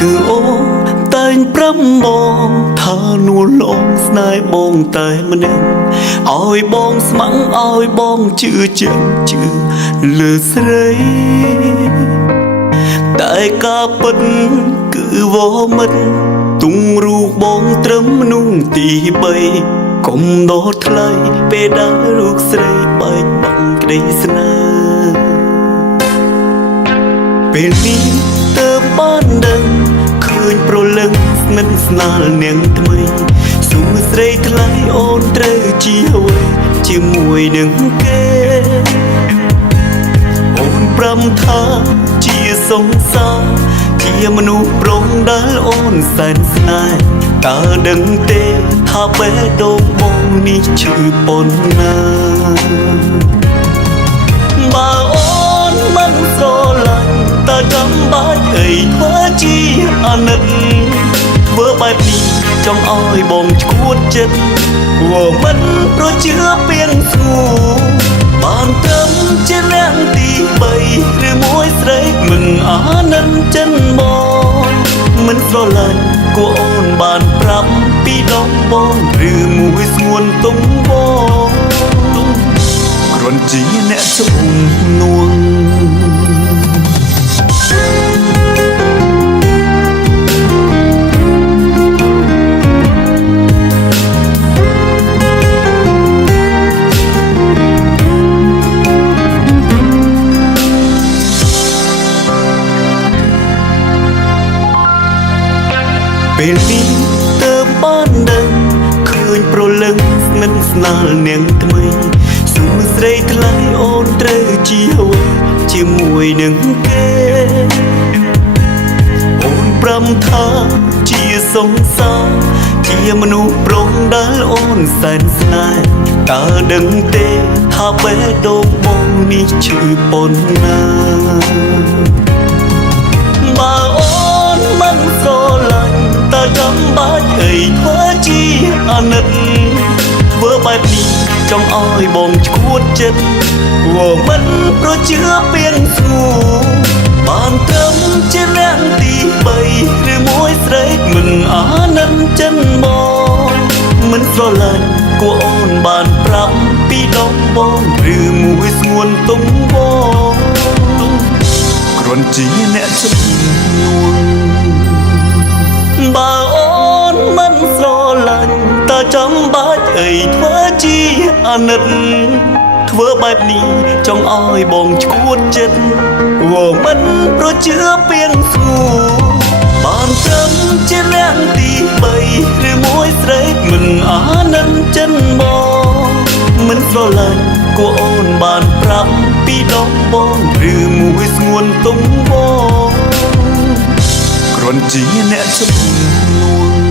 គឺអូនតែងប្រាប់បងថានួលលងស្នេហ៍បងតែម្នាក់ឲ្យបងស្ម័គ្រឲ្យបងជឿជាក់ជឿលើស្រីតែការពិតគឺវមិតទុំរូបបងត្រឹមនោះទី3កុំដោតថ្លៃពេលដែលរូបស្រីបែកបាក់ក្តីស្នេហ៍ពេលនេះទើបបានដឹងឃើញប្រលឹងស្និទ្ធស្នាលនាងថ្មីសួស្រីថ្លៃអូនត្រូវជាអ្វីជាមួយនឹងគេអូនប្រំថាជាសង្សារជាមនុស្សប្រុងដែលអូនសែនស្នេហ៍តើដឹងទេថាបេះដូងបងនេះឈឺប៉ុណ្ណាបើអូនមិនស្រឡាញ់តើចាំបាច់អីធ្វើជាអាណិតធ្វើបែបនេះចង់ឲ្យបងឈួតចិត្តព្រោះមិនប្រជឿពៀនសួរបានត្រឹមជារាំងទី3ឬមួយស្រីមិនអាណិតចិនបងមិនស្រឡាញ់គួរអូនបានប្រាប់ពីដងបងឬមួយស្ងួនទុំបងគ្រាន់ជាអ្នកជំនួងពេលនេះទើបបានដឹងឃើញប្រលឹងស្និទ្ធស្នាលនាងថ្មីសួស្រីថ្លៃអូនត្រូវជាអ្វីជាមួយនឹងគេអូនប្រំថាជាសង្សារជាមនុស្សប្រុងដែលអូនសែនស្នេហ៍តើដឹងទេថាបេះដូងបងនេះឈឺប៉ុណ្ណាបើអូនមិនស្រឡាញ់តើចាំបាច់អីធ្វើជាអាណិតធ្វើបែបនេះចង់ឲ្យបងឈួតចិត្តព្រោះមិនប្រជឿពៀនសួរបានត្រឹមជារាំងទី3ឬមួយស្រីមិនអាណិតចិនបងមិនស្រឡាញ់គួរអូនបានប្រាប់ពីដងបងឬមួយស្ងួនទុំបងគ្រាន់ជាអ្នកជំនួងបើអូនមិនស្រឡាញ់តើចាំបាច់អីធ្វើជាអាណិតធ្វើបែបនេះចង់ឲ្យបងឈួតចិត្តព្រោះមិនប្រជឿពៀនសួរបានត្រឹមជារាំងទី3ឬមួយស្រីមិនអាណិតចិនបងមិនស្រឡាញ់គួរអូនបានប្រាប់ពីដងបងឬមួយស្ងួនទុំបងគ្រាន់ជាអ្នកជំនួង